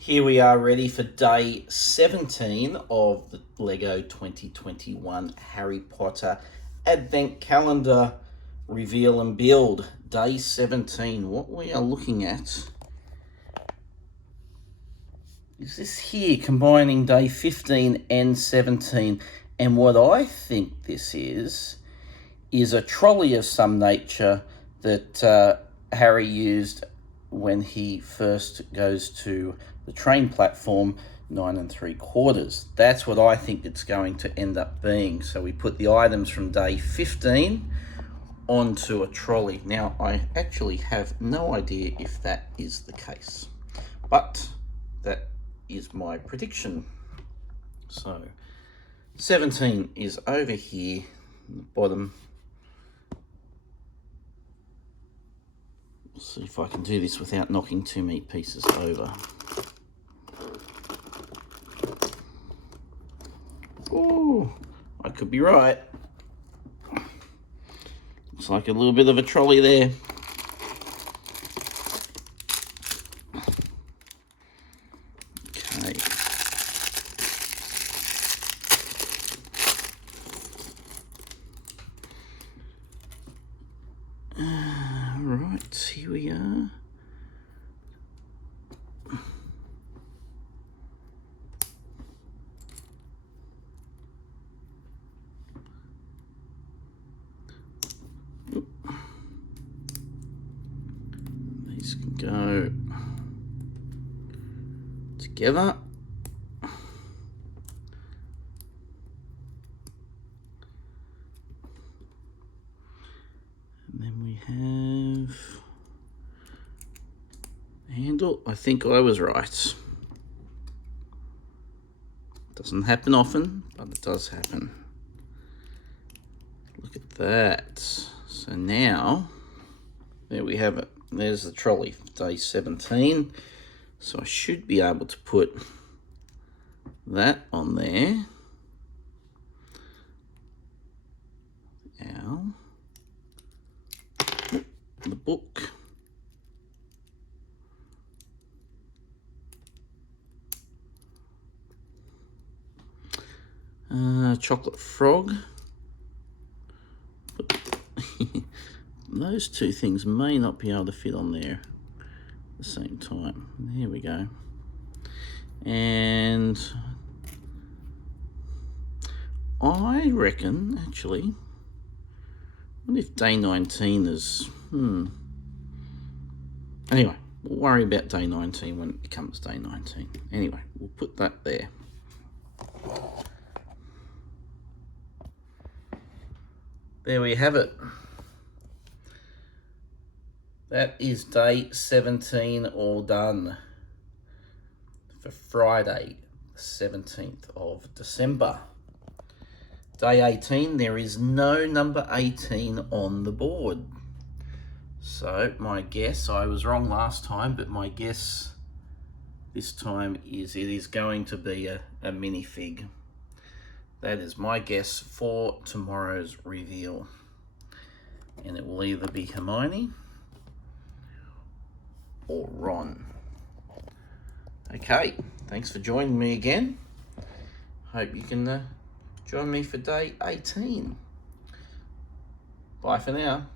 Here we are ready for day 17 of the LEGO 2021 Harry Potter Advent Calendar Reveal and Build. Day 17. What we are looking at is this here, combining day 15 and 17. And what I think this is a trolley of some nature that Harry used when he first goes to the train platform 9 3/4. That's what I think it's going to end up being. So we put the items from day 15 onto a trolley. Now, I actually have no idea if that is the case, but that is my prediction. So 17 is over here at the bottom. See if I can do this without knocking too many pieces over. Oh, I could be right. Looks like a little bit of a trolley there. Okay. Right, here we are. These can go together. And then we have the handle. I think I was right. Doesn't happen often, but it does happen. Look at that. So now, there we have it. There's the trolley for day 17. So I should be able to put that on there. Now, the book. Chocolate frog. Those two things may not be able to fit on there at the same time. There we go. And I reckon, actually, what if day 19 is... Anyway, we'll worry about day 19 when it becomes day 19. Anyway, we'll put that there. There we have it. That is day 17 all done for Friday, 17th of December. Day 18, there is no number 18 on the board. So my guess, I was wrong last time, but my guess this time is it is going to be a minifig. That is my guess for tomorrow's reveal. And it will either be Hermione or Ron. Okay, thanks for joining me again. Hope you can join me for day 18. Bye for now.